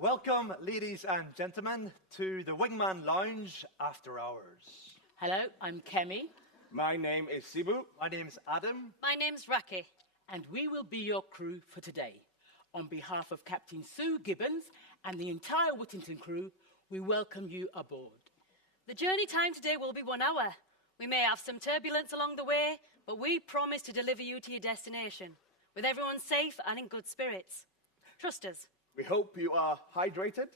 Welcome, ladies and gentlemen, to the Wingman Lounge After Hours. Hello, I'm Kemi. My name is Sibu. My name's Adam. My name's Raki. And we will be your crew for today. On behalf of Captain Sue Gibbons and the entire Whittington crew, we welcome you aboard. The journey time today will be 1 hour. We may have some turbulence along the way, but we promise to deliver you to your destination, with everyone safe and in good spirits. Trust us. We hope you are hydrated,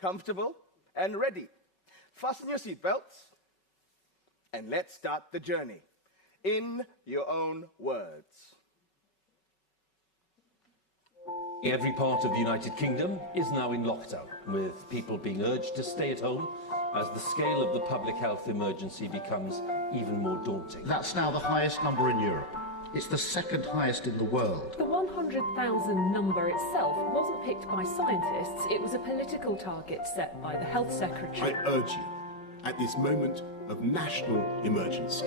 comfortable, and ready. Fasten your seatbelts, and let's start the journey. In your own words. Every part of the United Kingdom is now in lockdown, with people being urged to stay at home as the scale of the public health emergency becomes even more daunting. That's now the highest number in Europe. It's the second highest in the world. The 100,000 number itself wasn't picked by scientists. It was a political target set by the Health Secretary. I urge you, at this moment of national emergency,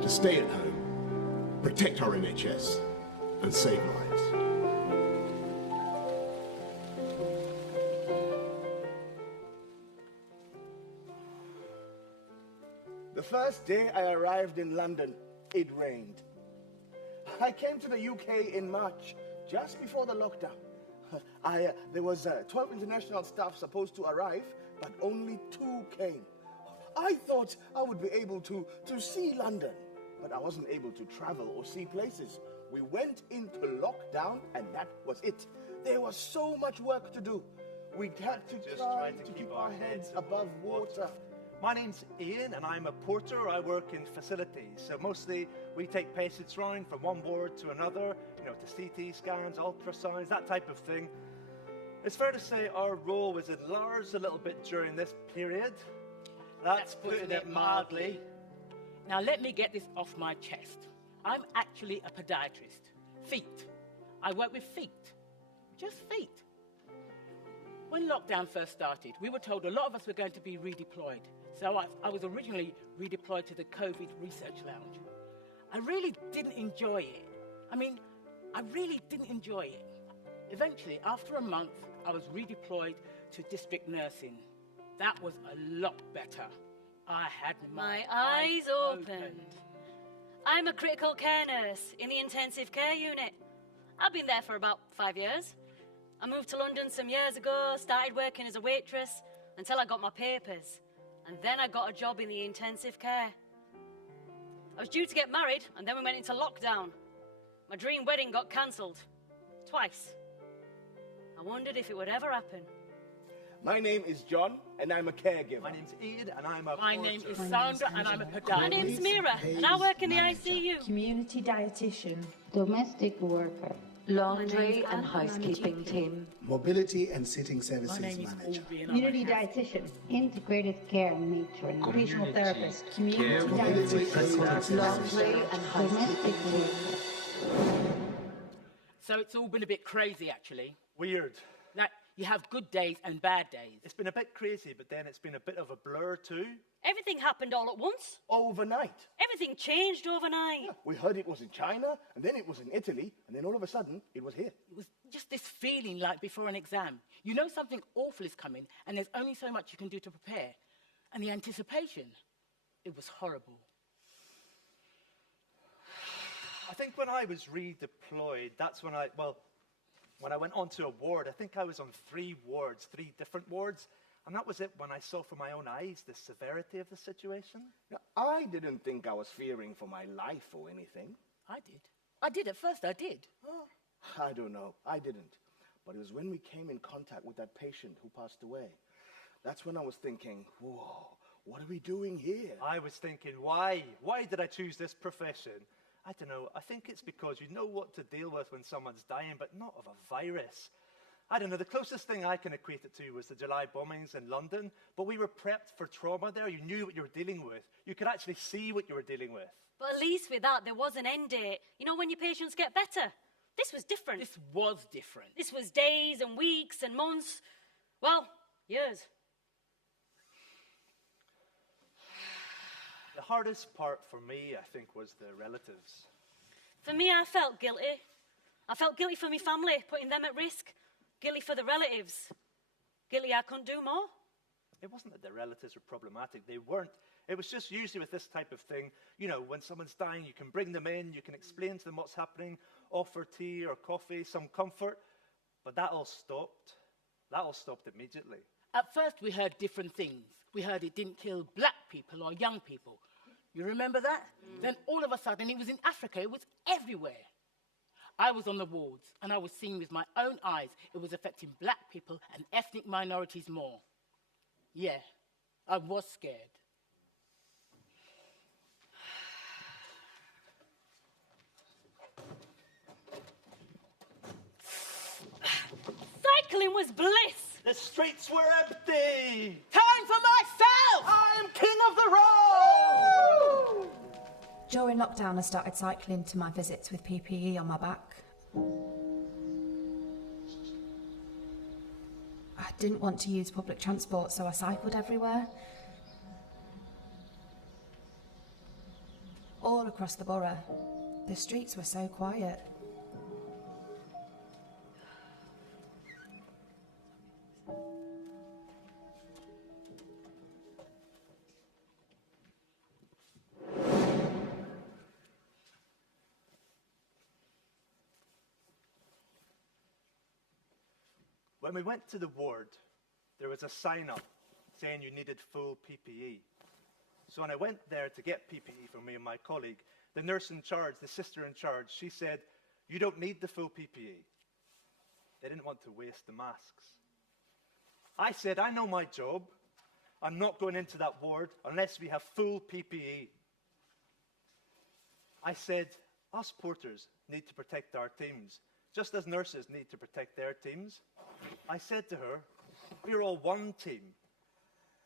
to stay at home, protect our NHS, and save lives. The first day I arrived in London, it rained. I came to the UK in March, just before the lockdown. There was 12 international staff supposed to arrive, but only 2 came. I thought I would be able to see London, but I wasn't able to travel or see places. We went into lockdown, and that was it. There was so much work to do. We had to try to keep our heads above water. My name's Ian, and I'm a porter. I work in facilities. So mostly we take patients round from one ward to another, to CT scans, ultrasounds, that type of thing. It's fair to say our role was enlarged a little bit during this period. That's putting it mildly. Now let me get this off my chest. I'm actually a podiatrist. Feet. I work with feet. Just feet. When lockdown first started, we were told a lot of us were going to be redeployed. So I was originally redeployed to the COVID Research Lounge. I really didn't enjoy it. I really didn't enjoy it. Eventually, after a month, I was redeployed to district nursing. That was a lot better. I had my eyes opened. I'm a critical care nurse in the intensive care unit. I've been there for about 5 years. I moved to London some years ago, started working as a waitress until I got my papers. And then I got a job in the intensive care. I was due to get married, and then we went into lockdown. My dream wedding got cancelled. Twice. I wondered if it would ever happen. My name is John, and I'm a caregiver. My name's Ian, and I'm a My porter. name is Sandra, and I'm a podiatrist. My name's Mira, and I work in the ICU. Community dietitian. Domestic worker. Laundry and housekeeping team. Mobility and sitting services manager. Community dietitian. Integrated care matron. Regional therapist. Community dietitian. Laundry and housekeeping team. So it's all been a bit crazy, actually. Weird. Like, you have good days and bad days. It's been a bit crazy, but then it's been a bit of a blur too. Everything happened all at once. Overnight. Everything changed overnight. Yeah, we heard it was in China, and then it was in Italy, and then all of a sudden, it was here. It was just this feeling like before an exam. You know something awful is coming, and there's only so much you can do to prepare. And the anticipation, it was horrible. I think when I was redeployed, that's when when I went onto a ward, I think I was on 3 wards, 3 different wards. And that was it when I saw for my own eyes the severity of the situation. Now, I didn't think I was fearing for my life or anything. I did. I did at first, I did. Oh, I don't know. I didn't. But it was when we came in contact with that patient who passed away. That's when I was thinking, whoa, what are we doing here? I was thinking, why? Why did I choose this profession? I don't know. I think it's because you know what to deal with when someone's dying, but not of a virus. I don't know, the closest thing I can equate it to was the July bombings in London, but we were prepped for trauma there. You knew what you were dealing with. You could actually see what you were dealing with. But at least with that, there was an end date. You know, when your patients get better. This was different. This was different. This was days and weeks and months. Well, years. The hardest part for me, I think, was the relatives. For me, I felt guilty. I felt guilty for my family, putting them at risk. Guilty for the relatives. Guilty I couldn't do more. It wasn't that the relatives were problematic. They weren't. It was just usually with this type of thing, you know, when someone's dying, you can bring them in, you can explain to them what's happening, offer tea or coffee, some comfort. But that all stopped. That all stopped immediately. At first, we heard different things. We heard it didn't kill black people or young people. You remember that? Then all of a sudden, it was in Africa. It was everywhere. I was on the wards, and I was seeing with my own eyes it was affecting black people and ethnic minorities more. Yeah, I was scared. Cycling was bliss. The streets were empty. Time for myself! I am king of the road! During lockdown, I started cycling to my visits with PPE on my back. I didn't want to use public transport, so I cycled everywhere. All across the borough. The streets were so quiet. When we went to the ward, there was a sign up saying you needed full PPE. So when I went there to get PPE for me and my colleague, the nurse in charge, the sister in charge, she said, "You don't need the full PPE." They didn't want to waste the masks. I said, "I know my job. I'm not going into that ward unless we have full PPE." I said, "Us porters need to protect our teams, just as nurses need to protect their teams." I said to her, "We're all one team.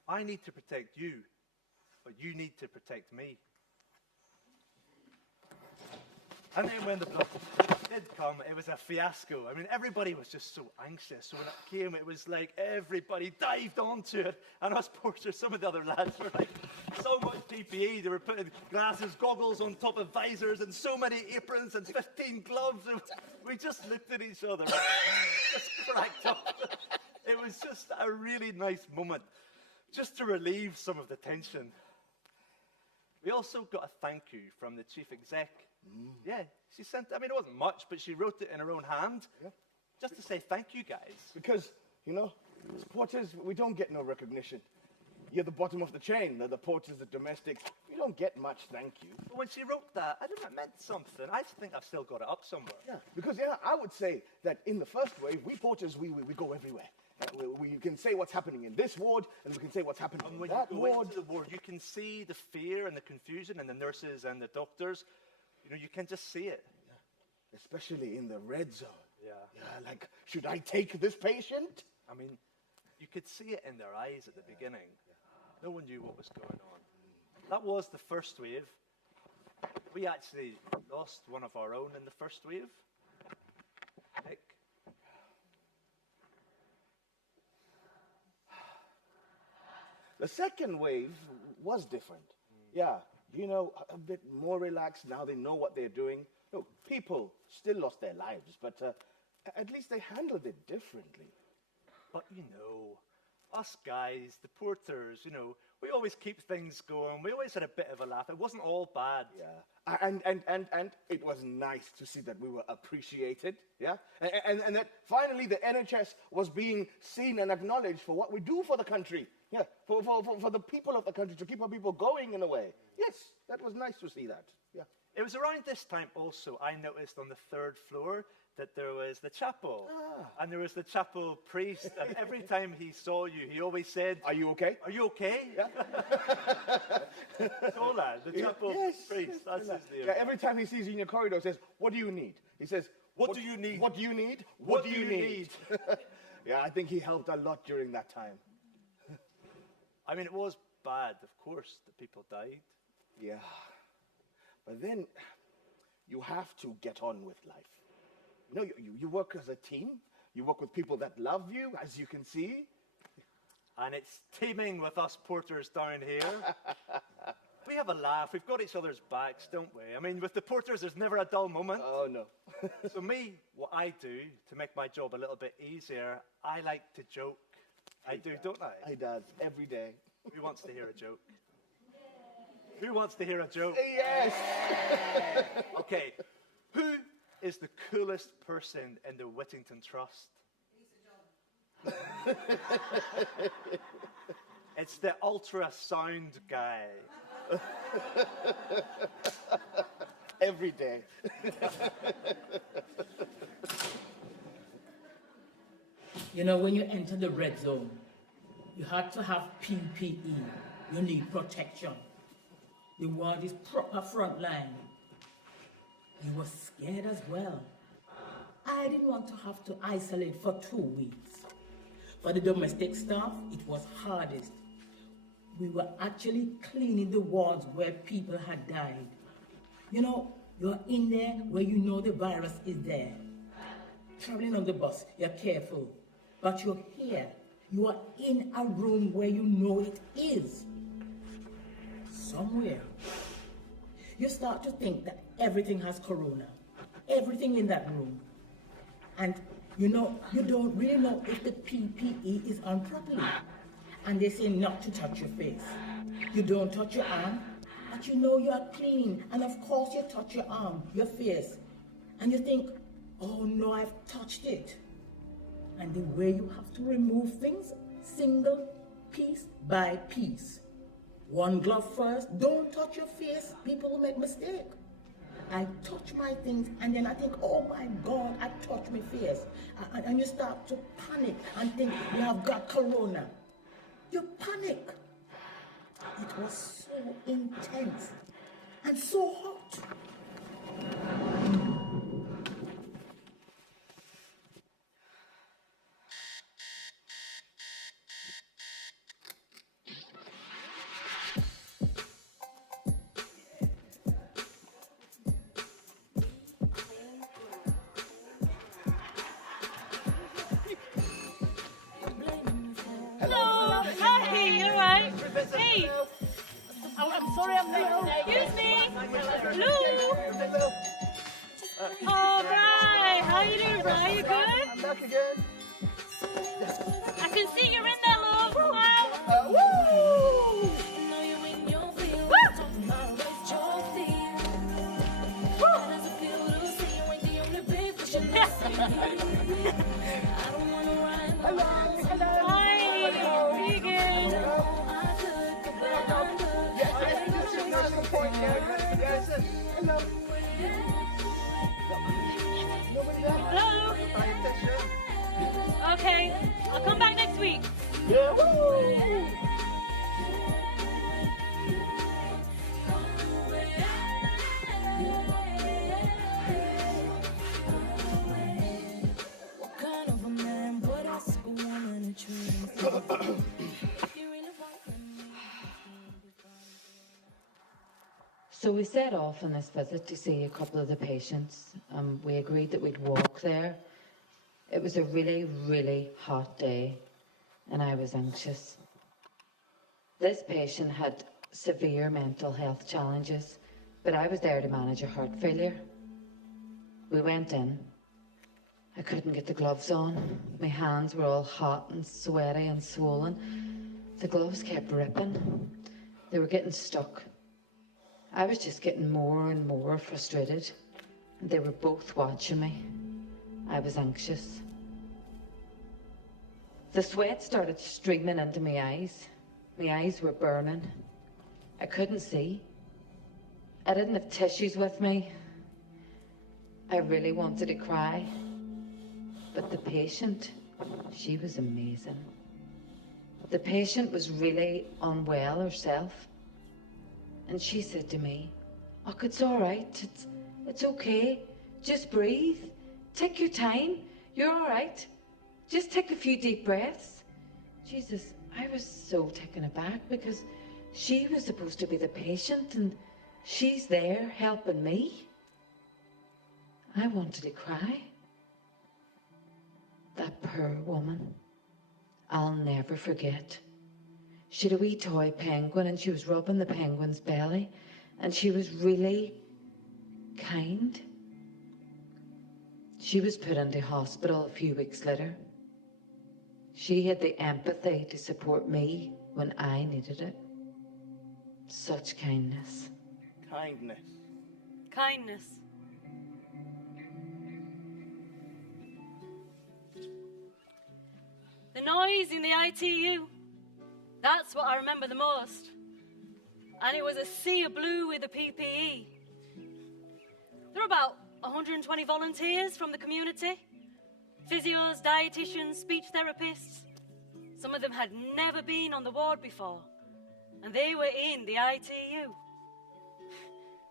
I need to protect you, but you need to protect me." And then when the blood did come, it was a fiasco. I mean, everybody was just so anxious. So when it came, it was like everybody dived onto it. And us porters, some of the other lads were like, so much PPE. They were putting glasses, goggles on top of visors and so many aprons and 15 gloves. And we just looked at each other and just cracked up. It was just a really nice moment, just to relieve some of the tension. We also got a thank you from the chief exec. Yeah, she sent, I mean, it wasn't much, but she wrote it in her own hand, just to say thank you, guys. Because, you know, as porters, we don't get no recognition. You're the bottom of the chain. The porters, the domestics, we don't get much thank you. But when she wrote that, I think it meant something. I think I've still got it up somewhere. Yeah, because, yeah, I would say that in the first wave, we porters, we go everywhere. We can say what's happening in this ward, and we can say what's happening in that ward. When you go into the ward, you can see the fear and the confusion in the nurses and the doctors. You know, you can just see it. Yeah. Especially in the red zone. Yeah. Yeah, like, should I take this patient? I mean, you could see it in their eyes at the beginning. No one knew what was going on. That was the first wave. We actually lost one of our own in the first wave. Nick. The second wave was different. Yeah, you know, a bit more relaxed. Now they know what they're doing. Look, people still lost their lives, but at least they handled it differently. But, you know, us guys, the porters, you know, we always keep things going. We always had a bit of a laugh. It wasn't all bad. Yeah, and it was nice to see that we were appreciated, yeah? And that finally the NHS was being seen and acknowledged for what we do for the country. Yeah, for the people of the country, to keep our people going in a way. Yes, that was nice to see that, yeah. It was around this time also I noticed on the third floor that there was the chapel. And there was the chapel priest, and every time he saw you, he always said, "Are you okay? Are you okay?" Yeah. Tola, the chapel priest, that's his name. Yeah, every time he sees you in your corridor, he says, "What do you need?" He says, What do you need? What do you need? What do you need? Yeah, I think he helped a lot during that time. I mean, it was bad, of course, that people died. Yeah. But then you have to get on with life. You know, you work as a team. You work with people that love you, as you can see. And it's teeming with us porters down here. We have a laugh. We've got each other's backs, don't we? I mean, with the porters, there's never a dull moment. Oh, no. So me, what I do to make my job a little bit easier, I like to joke. I do, don't I? I does, every day. Who wants to hear a joke? Who wants to hear a joke? Yes! Okay, who is the coolest person in the Whittington Trust? It's the ultrasound guy. Every day. You know, when you enter the red zone, you had to have PPE. You need protection. The ward is proper front line. You were scared as well. I didn't want to have to isolate for 2 weeks. For the domestic staff, it was hardest. We were actually cleaning the wards where people had died. You know, you're in there where you know the virus is there. Traveling on the bus, you're careful. But you're here. You are in a room where you know it is. Somewhere. You start to think that everything has corona. Everything in that room. And you know, you don't really know if the PPE is on properly. And they say not to touch your face. You don't touch your arm, but you know you are clean. And of course you touch your arm, your face. And you think, oh no, I've touched it. And the way you have to remove things, single piece by piece. One glove first, don't touch your face, people will make mistake. I touch my things and then I think, oh my God, I touched my face. And you start to panic and think you have got corona. You panic. It was so intense and so hot. Hey! Oh, I'm sorry I'm late. Excuse me! Hello! Oh, Bri! How you doing, Bri? You good? I'm back again. I can see you're in there, love. Wow! Woo! Hello! Hello! Hi! Vegan! Hello? Okay, I'll come back next week. Yeah, woo! So we set off on this visit to see a couple of the patients. We agreed that we'd walk there. It was a really, really hot day, and I was anxious. This patient had severe mental health challenges, but I was there to manage a heart failure. We went in. I couldn't get the gloves on. My hands were all hot and sweaty and swollen. The gloves kept ripping. They were getting stuck. I was just getting more and more frustrated. They were both watching me. I was anxious. The sweat started streaming into my eyes. My eyes were burning. I couldn't see. I didn't have tissues with me. I really wanted to cry. But the patient, she was amazing. The patient was really unwell herself. And she said to me, "Oh, it's all right. It's okay. Just breathe. Take your time. You're all right. Just take a few deep breaths." Jesus, I was so taken aback because she was supposed to be the patient and she's there helping me. I wanted to cry. That poor woman. I'll never forget. She had a wee toy penguin and she was rubbing the penguin's belly and she was really kind. She was put into hospital a few weeks later. She had the empathy to support me when I needed it. Such kindness. Kindness. Kindness. The noise in the ITU. That's what I remember the most. And it was a sea of blue with the PPE. There were about 120 volunteers from the community. Physios, dietitians, speech therapists. Some of them had never been on the ward before. And they were in the ITU.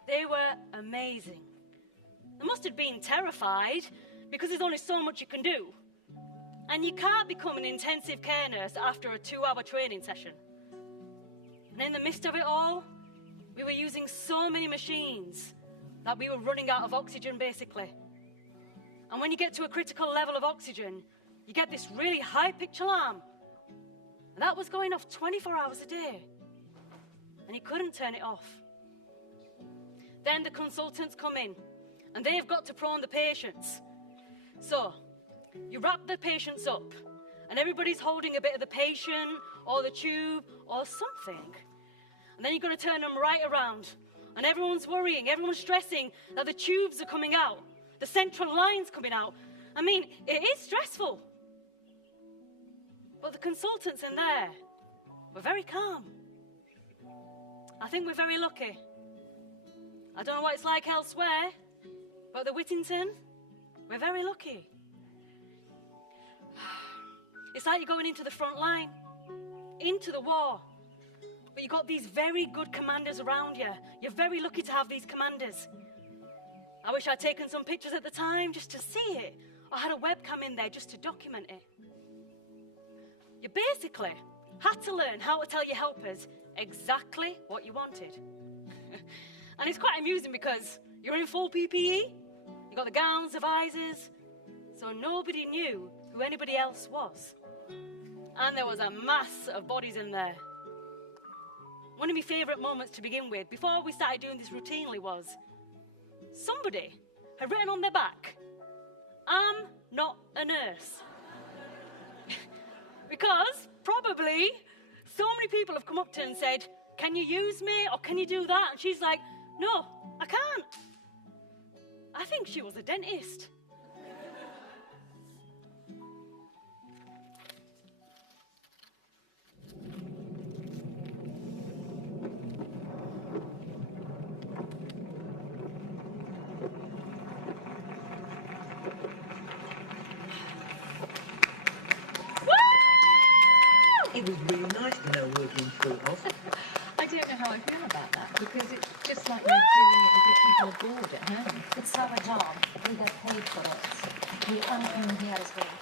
They were amazing. They must have been terrified because there's only so much you can do. And you can't become an intensive care nurse after a 2-hour training session. And in the midst of it all, we were using so many machines that we were running out of oxygen, basically. And when you get to a critical level of oxygen, you get this really high-pitched alarm. And that was going off 24 hours a day. And you couldn't turn it off. Then the consultants come in, and they've got to prone the patients. So, you wrap the patients up, and everybody's holding a bit of the patient, or the tube, or something. And then you're going to turn them right around. And everyone's worrying, everyone's stressing that the tubes are coming out, the central line's coming out. I mean, it is stressful. But the consultants in there were very calm. I think we're very lucky. I don't know what it's like elsewhere, but at the Whittington, we're very lucky. It's like you're going into the front line, into the war. But you've got these very good commanders around you. You're very lucky to have these commanders. I wish I'd taken some pictures at the time just to see it, or had a webcam in there just to document it. You basically had to learn how to tell your helpers exactly what you wanted. And it's quite amusing because you're in full PPE, you got the gowns, the visors, so nobody knew who anybody else was. And there was a mass of bodies in there. One of my favourite moments to begin with, before we started doing this routinely, was somebody had written on their back, "I'm not a nurse." Because probably so many people have come up to her and said, "Can you use me, or can you do that?" And she's like, "No, I can't." I think she was a dentist. It was really nice to know we'd been thought of. I don't know how I feel about that, because it's just like you're doing it with the people aboard at home. It's our job. We get paid for it. We aren't here as well.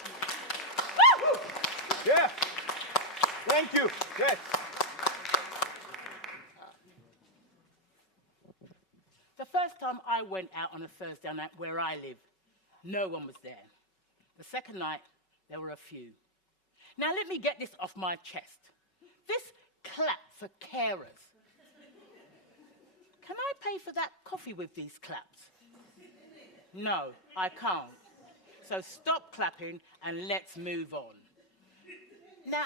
Yeah. Thank you. Yes. The first time I went out on a Thursday night where I live, no one was there. The second night, there were a few. Now let me get this off my chest. This clap for carers. Can I pay for that coffee with these claps? No, I can't. So stop clapping and let's move on. Now,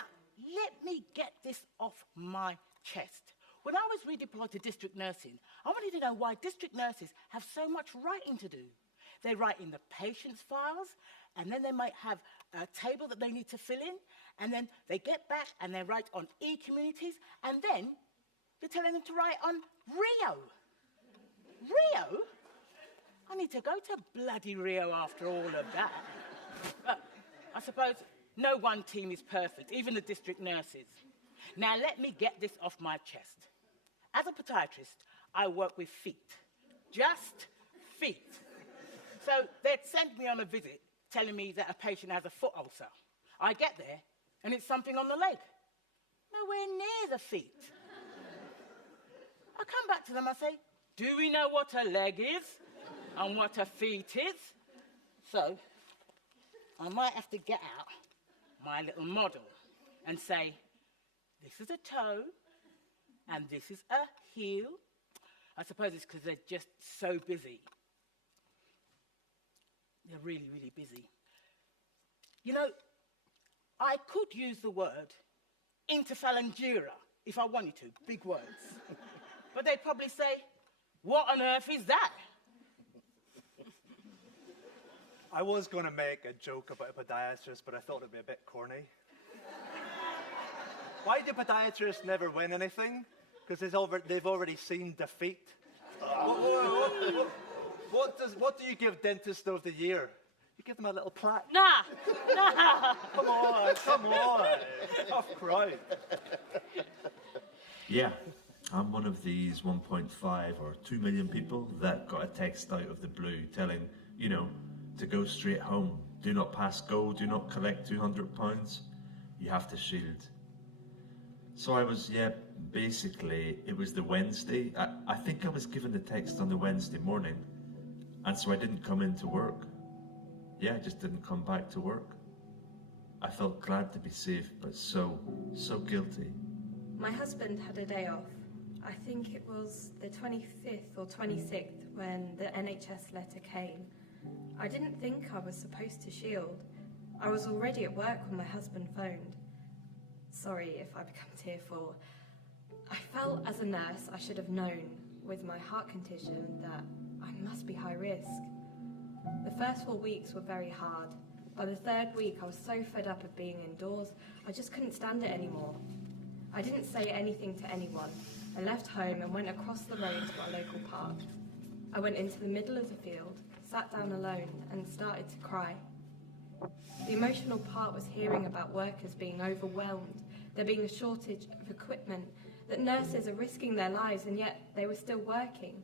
let me get this off my chest. When I was redeployed to district nursing, I wanted to know why district nurses have so much writing to do. They write in the patient's files, and then they might have a table that they need to fill in, and then they get back and they write on e-communities, and then you're telling them to write on Rio. Rio? I need to go to bloody Rio after all of that. But I suppose no one team is perfect, even the district nurses. Now let me get this off my chest. As a podiatrist, I work with feet. Just feet. So they'd send me on a visit telling me that a patient has a foot ulcer. I get there, and it's something on the leg. Nowhere near the feet. I come back to them, I say, "Do we know what a leg is and what a feet is?" So I might have to get out my little model and say, this is a toe, and this is a heel. I suppose it's because they're just so busy. They're really, really busy. You know, I could use the word interphalangeura if I wanted to, big words. But they'd probably say, what on earth is that? I was going to make a joke about a podiatrist, but I thought it'd be a bit corny. Why do podiatrists never win anything? Because they've already seen defeat. What do you give Dentist of the Year? You give them a little plaque. Nah. Come on. Tough crowd. Yeah, I'm one of these 1.5 or 2 million people that got a text out of the blue telling, you know, to go straight home. Do not pass go, do not collect £200. You have to shield. So I was, basically, it was the Wednesday. I think I was given the text on the Wednesday morning, and so I didn't come into work. I just didn't come back to work. I felt glad to be safe, but so guilty. My husband had a day off. I think it was the 25th or 26th when the NHS letter came. I didn't think I was supposed to shield. I was already at work when my husband phoned. Sorry if I become tearful. I felt as a nurse I should have known, with my heart condition, that I must be high risk. The first 4 weeks were very hard. By the third week I was so fed up of being indoors, I just couldn't stand it anymore. I didn't say anything to anyone. I left home and went across the road to our local park. I went into the middle of the field, sat down alone and started to cry. The emotional part was hearing about workers being overwhelmed, there being a shortage of equipment, that nurses are risking their lives and yet they were still working.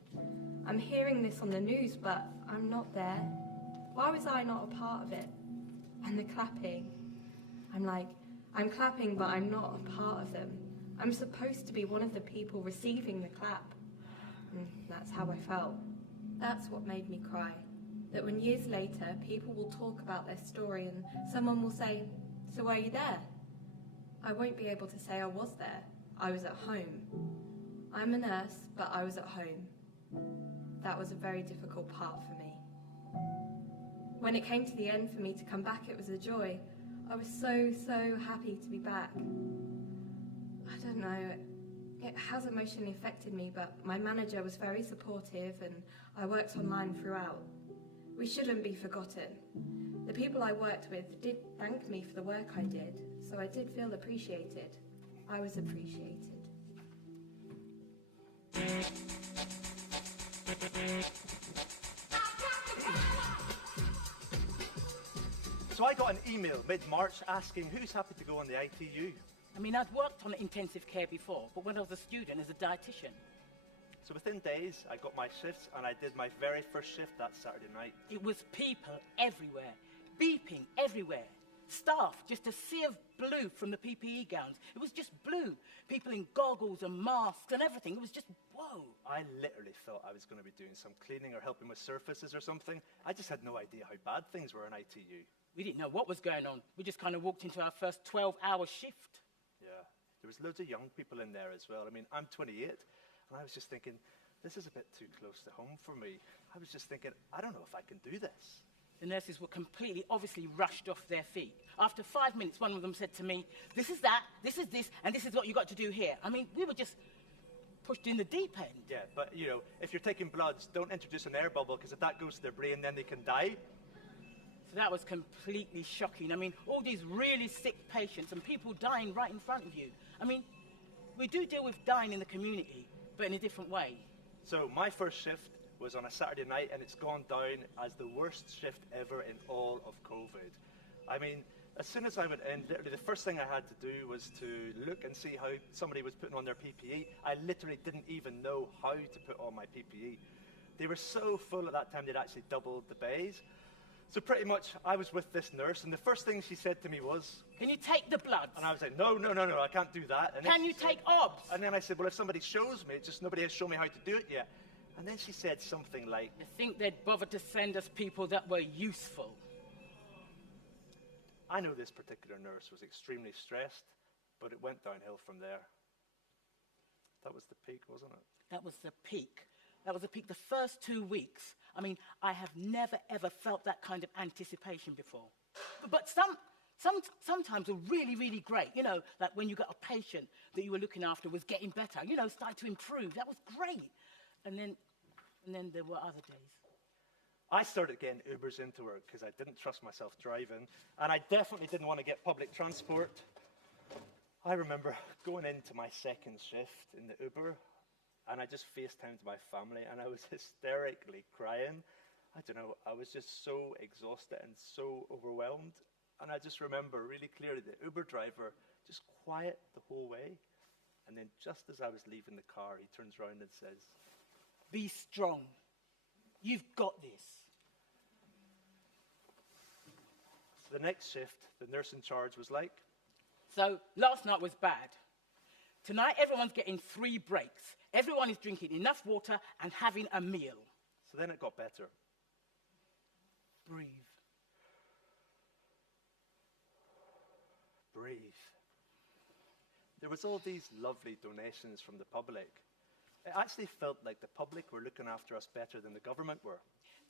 I'm hearing this on the news, but I'm not there. Why was I not a part of it? And the clapping. I'm like, I'm clapping, but I'm not a part of them. I'm supposed to be one of the people receiving the clap. And that's how I felt. That's what made me cry. That when years later, people will talk about their story and someone will say, so were you there? I won't be able to say I was there. I was at home. I'm a nurse, but I was at home. That was a very difficult part for me. When it came to the end for me to come back, it was a joy. I was so happy to be back. I don't know, it has emotionally affected me, but my manager was very supportive and I worked online throughout. We shouldn't be forgotten. The people I worked with did thank me for the work I did, so I did feel appreciated. I was appreciated. So I got an email mid-March asking who's happy to go on the ITU. I mean, I'd worked on intensive care before, but when I was a student as a dietitian. So within days, I got my shifts and I did my very first shift that Saturday night. It was people everywhere, beeping everywhere. Staff, just a sea of blue from the PPE gowns. It was just blue. People in goggles and masks and everything. It was just, whoa. I literally thought I was going to be doing some cleaning or helping with surfaces or something. I just had no idea how bad things were in ITU. We didn't know what was going on. We just kind of walked into our first 12-hour shift. Yeah, there was loads of young people in there as well. I mean, I'm 28, and I was just thinking, this is a bit too close to home for me. I was just thinking, I don't know if I can do this. The nurses were completely, obviously rushed off their feet. After 5 minutes, one of them said to me, this is that, this is this, and this is what you got to do here. I mean, we were just pushed in the deep end. Yeah, but, you know, if you're taking bloods, don't introduce an air bubble, because if that goes to their brain, then they can die. So that was completely shocking. I mean, all these really sick patients and people dying right in front of you. I mean, we do deal with dying in the community, but in a different way. So my first shift was on a Saturday night, and it's gone down as the worst shift ever in all of COVID. I mean, as soon as I went in, literally the first thing I had to do was to look and see how somebody was putting on their PPE. I literally didn't even know how to put on my PPE. They were so full at that time, they'd actually doubled the bays. So pretty much, I was with this nurse, and the first thing she said to me was, can you take the bloods? And I was like, no, I can't do that. And can you take obs? And then I said, well, if somebody shows me, just nobody has shown me how to do it yet. And then she said something like, I think they'd bother to send us people that were useful. I know this particular nurse was extremely stressed, but it went downhill from there. That was the peak, wasn't it? That was the peak. That was the peak. The first 2 weeks, I mean, I have never, ever felt that kind of anticipation before. But sometimes were really, really great. You know, like when you got a patient that you were looking after was getting better, you know, started to improve. That was great. And then there were other days. I started getting Ubers into work because I didn't trust myself driving, and I definitely didn't want to get public transport. I remember going into my second shift in the Uber, and I just FaceTimed my family, and I was hysterically crying. I don't know, I was just so exhausted and so overwhelmed. And I just remember really clearly the Uber driver just quiet the whole way. And then just as I was leaving the car, he turns around and says, "Be strong. You've got this." So the next shift, the nurse in charge was like, "So last night was bad. Tonight everyone's getting 3 breaks. Everyone is drinking enough water and having a meal." So then it got better. Breathe. Breathe. There was all these lovely donations from the public. It actually felt like the public were looking after us better than the government were.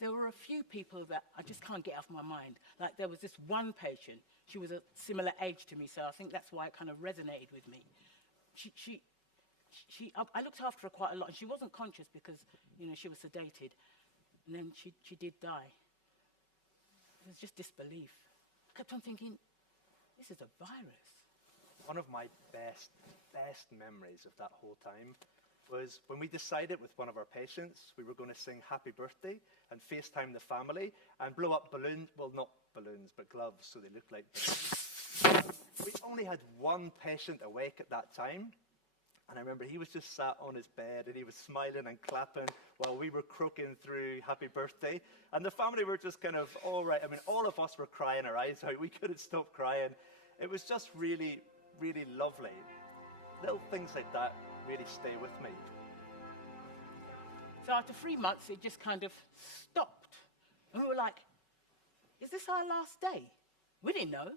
There were a few people that I just can't get off my mind. Like there was this one patient. She was a similar age to me, so I think that's why it kind of resonated with me. I looked after her quite a lot, and she wasn't conscious because, you know, she was sedated. And then she did die. It was just disbelief. I kept on thinking, this is a virus. One of my best memories of that whole time was when we decided with one of our patients we were going to sing happy birthday and FaceTime the family and blow up balloons, well, not balloons, but gloves, so they looked like balloons. We only had one patient awake at that time, and I remember he was just sat on his bed and he was smiling and clapping while we were croaking through happy birthday, and the family were just kind of, all right. I mean, all of us were crying our eyes out. We couldn't stop crying. It was just really, really lovely. Little things like that really stay with me. So after 3 months, it just kind of stopped. And we were like, is this our last day? We didn't know.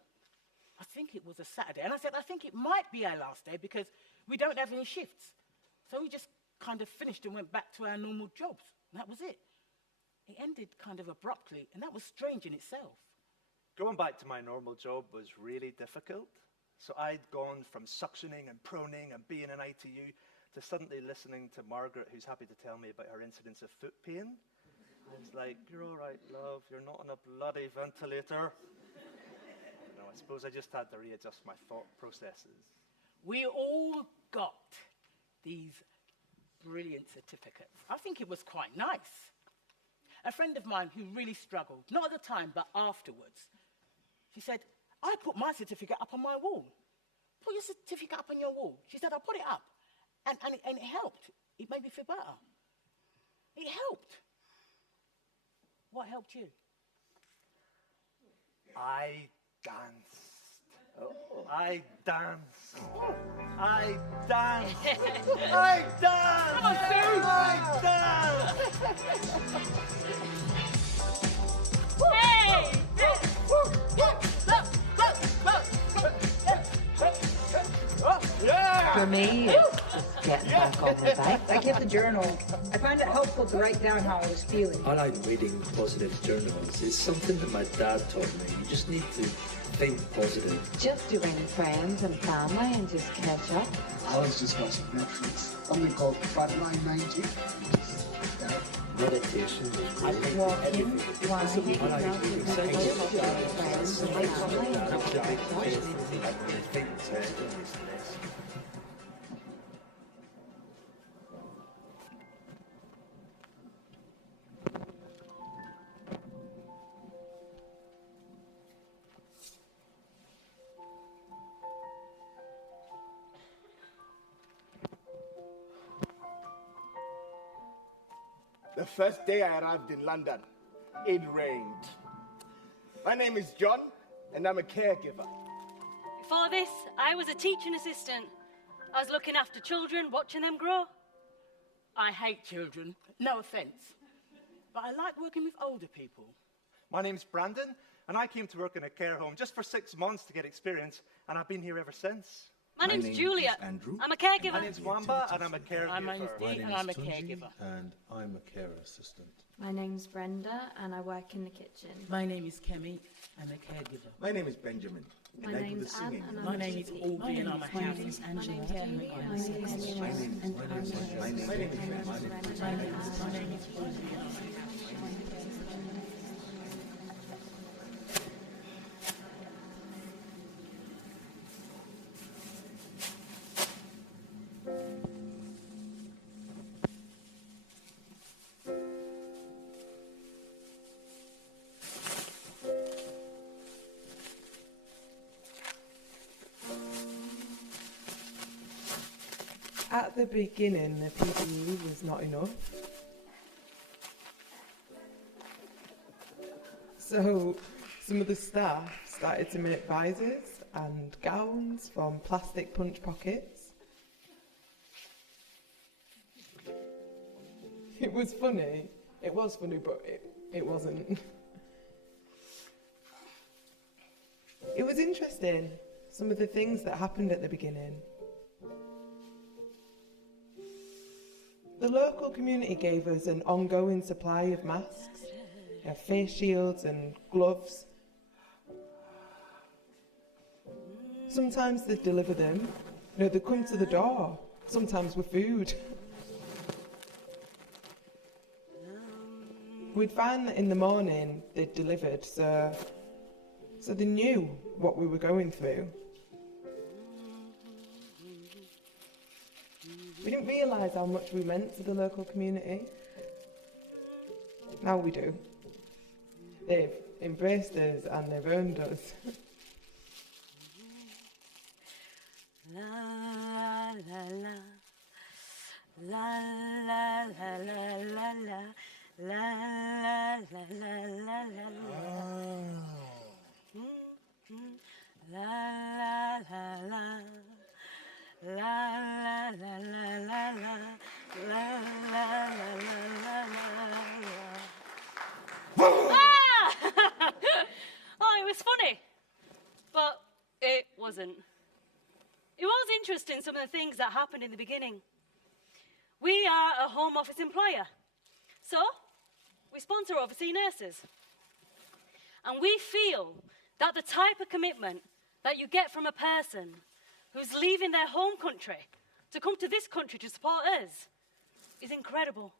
I think it was a Saturday. And I said, I think it might be our last day because we don't have any shifts. So we just kind of finished and went back to our normal jobs. And that was it. It ended kind of abruptly, and that was strange in itself. Going back to my normal job was really difficult. So I'd gone from suctioning and proning and being in ITU to suddenly listening to Margaret, who's happy to tell me about her incidents of foot pain. I was like, you're all right, love. You're not on a bloody ventilator. No, I suppose I just had to readjust my thought processes. We all got these brilliant certificates. I think it was quite nice. A friend of mine who really struggled, not at the time, but afterwards, she said, I put my certificate up on my wall. Put your certificate up on your wall. She said, I put it up. And it helped. It made me feel better. It helped. What helped you? I danced. Oh. I danced. I danced. I danced. Come on, Sue. I danced. Hey! Yeah. For me, it's getting back on the bike. I kept a journal. I find it helpful to write down how I was feeling. I like reading positive journals. It's something that my dad taught me. You just need to think positive. Just to ring friends and family and just catch up. I was just watching Netflix. Something called Frontline 90. Meditation was great. Walking, wine, The first day I arrived in London, it rained. My name is John, and I'm a caregiver. Before this, I was a teaching assistant. I was looking after children, watching them grow. I hate children, no offence. But I like working with older people. My name's Brandon, and I came to work in a care home just for 6 months to get experience, and I've been here ever since. My name's name Julia. is Andrew. I'm a caregiver. My name's Wamba, and I'm a caregiver. My name's Dee, and I'm a caregiver. And I'm a carer assistant. My name's Brenda, and I work in the kitchen. My name is Kemi. I'm a caregiver. My name is Benjamin. My and I do name's the singing. Anne, and I'm My a name is GP. Aubrey, and I'm a house. My name's Julie, and I'm a caregiver. My name is At the beginning, the PPE was not enough. So some of the staff started to make visors and gowns from plastic punch pockets. It was funny. It was funny, but it wasn't. It was interesting, some of the things that happened at the beginning. The local community gave us an ongoing supply of masks, face shields and gloves. Sometimes they'd deliver them. No, they'd come to the door, sometimes with food. We'd find that in the morning they'd delivered, so they knew what we were going through. We didn't realise how much we meant to the local community. Now we do. They've embraced us and they've owned us. La la la la la la la la la la la la la la la la la. La la la la la la la la la la. Ah! Oh, it was funny, but it wasn't. It was interesting, some of the things that happened in the beginning. We are a Home Office employer, so we sponsor overseas nurses. And we feel that the type of commitment that you get from a person who's leaving their home country to come to this country to support us is incredible.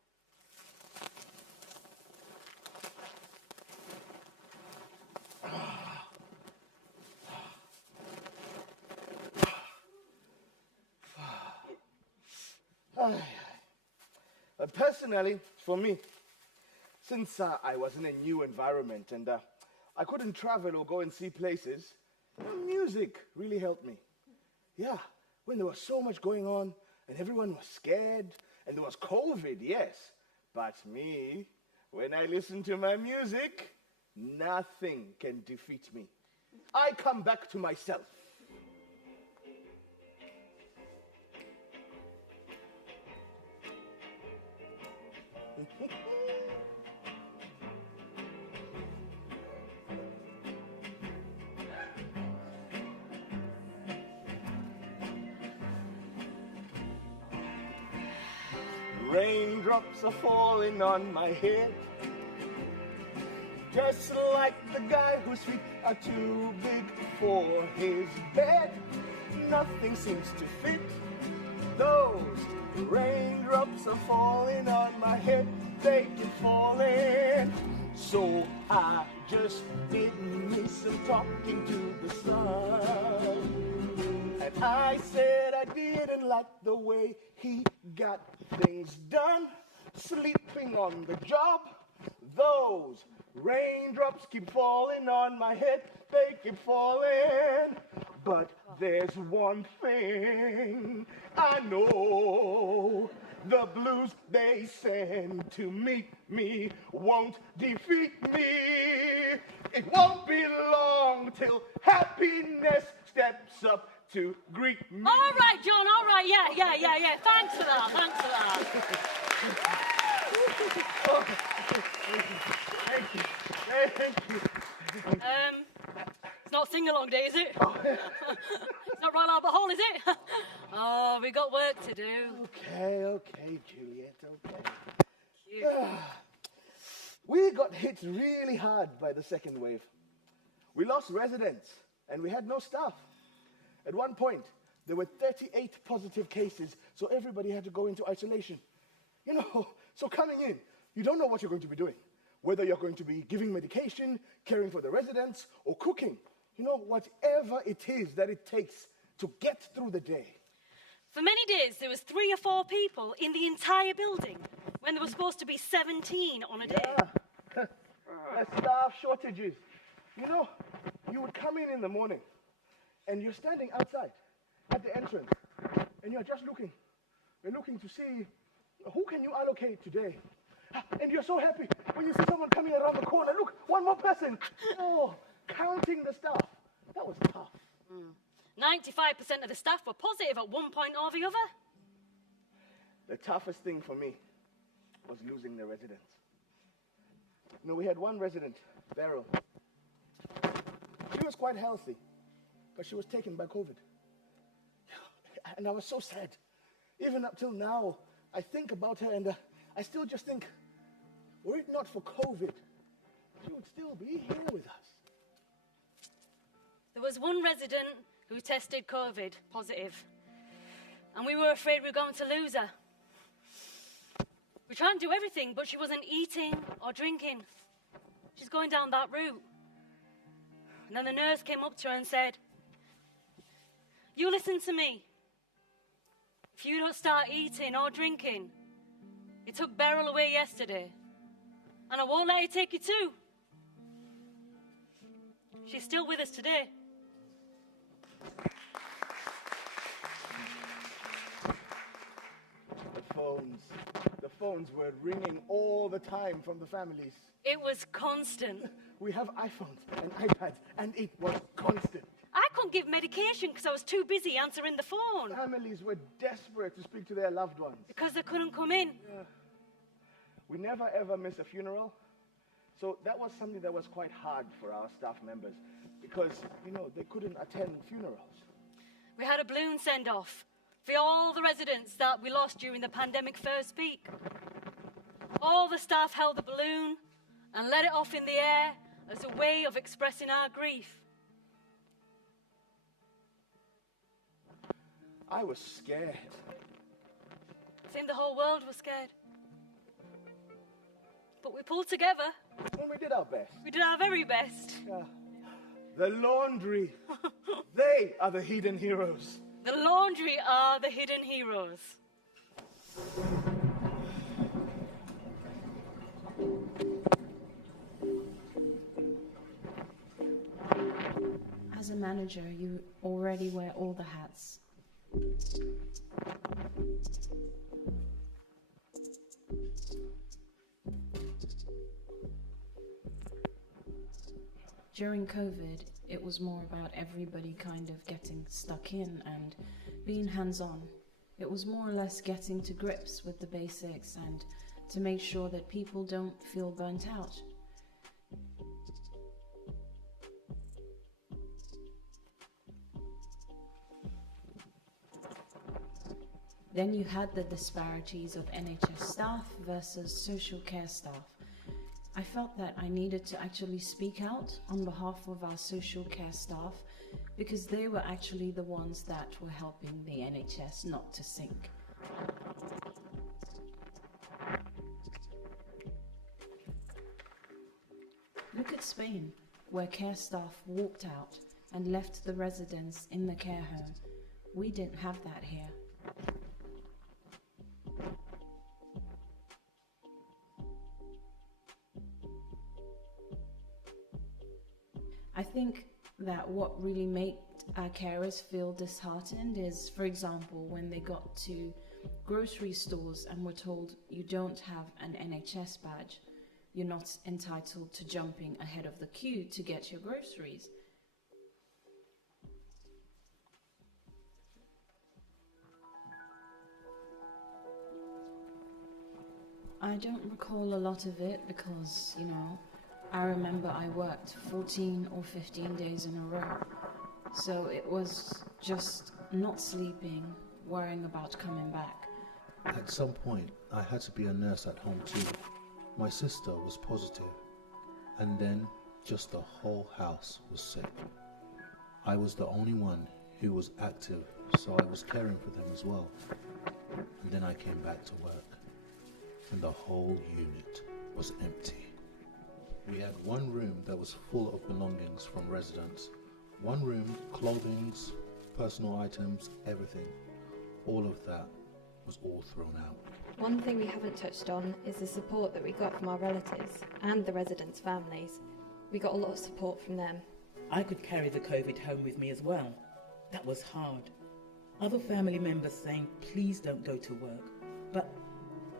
Personally, for me, since I was in a new environment and I couldn't travel or go and see places, music really helped me. Yeah, when there was so much going on and everyone was scared and there was COVID, yes. But me, when I listen to my music, nothing can defeat me. I come back to myself. Raindrops are falling on my head, just like the guy whose feet are too big for his bed. Nothing seems to fit. Those raindrops are falling on my head, they keep falling. So I just did me some talking to the sun. And I said I didn't like the way he got things done, sleeping on the job. Those raindrops keep falling on my head, they keep falling. But there's one thing I know, the blues they send to meet me won't defeat me. It won't be long till happiness steps up to greet me. All right, John, all right, yeah. Thanks for that. Thank you. It's not sing-along day, is it? It's not Royal Albert Hall, is it? Oh, we got work to do. Okay, Juliet, okay. We got hit really hard by the second wave. We lost residents, and we had no staff. At one point, there were 38 positive cases, so everybody had to go into isolation. You know, so coming in, you don't know what you're going to be doing. Whether you're going to be giving medication, caring for the residents, or cooking. You know, whatever it is that it takes to get through the day. For many days, there was 3 or 4 people in the entire building when there was supposed to be 17 on a day. Yeah. Staff shortages. You know, you would come in the morning, and you're standing outside at the entrance, and you're just looking. You're looking to see who can you allocate today. And you're so happy when you see someone coming around the corner. Look, one more person. Oh, counting the staff. That was tough. 95% of the staff were positive at one point or the other. The toughest thing for me was losing the residents. You know, we had one resident, Beryl. She was quite healthy, but she was taken by COVID. And I was so sad. Even up till now, I think about her and I still just think, were it not for COVID, she would still be here with us. There was one resident who tested COVID positive, and we were afraid we were going to lose her. We tried to do everything, but she wasn't eating or drinking. She's going down that route. And then the nurse came up to her and said, "You listen to me. If you don't start eating or drinking, it took Beryl away yesterday, and I won't let it take you too." She's still with us today. The phones were ringing all the time from the families. It was constant. We have iPhones and iPads, and it was constant. I couldn't give medication because I was too busy answering the phone. Families were desperate to speak to their loved ones. Because they couldn't come in. Yeah. We never ever missed a funeral. So that was something that was quite hard for our staff members because, you know, they couldn't attend funerals. We had a balloon send-off for all the residents that we lost during the pandemic first peak. All the staff held the balloon and let it off in the air as a way of expressing our grief. I was scared. I think the whole world was scared. But we pulled together. And we did our best. We did our very best. Yeah. The laundry. They are the hidden heroes. The laundry are the hidden heroes. As a manager, you already wear all the hats. During COVID, it was more about everybody kind of getting stuck in and being hands-on. It was more or less getting to grips with the basics and to make sure that people don't feel burnt out. Then you had the disparities of NHS staff versus social care staff. I felt that I needed to actually speak out on behalf of our social care staff because they were actually the ones that were helping the NHS not to sink. Look at Spain, where care staff walked out and left the residents in the care home. We didn't have that here. I think that what really made our carers feel disheartened is, for example, when they got to grocery stores and were told you don't have an NHS badge, you're not entitled to jumping ahead of the queue to get your groceries. I don't recall a lot of it because, you know, I remember I worked 14 or 15 days in a row. So it was just not sleeping, worrying about coming back. At some point, I had to be a nurse at home too. My sister was positive, and then just the whole house was sick. I was the only one who was active, so I was caring for them as well. And then I came back to work, and the whole unit was empty. We had one room that was full of belongings from residents. One room, clothings, personal items, everything. All of that was all thrown out. One thing we haven't touched on is the support that we got from our relatives and the residents' families. We got a lot of support from them. I could carry the COVID home with me as well. That was hard. Other family members saying, please don't go to work. But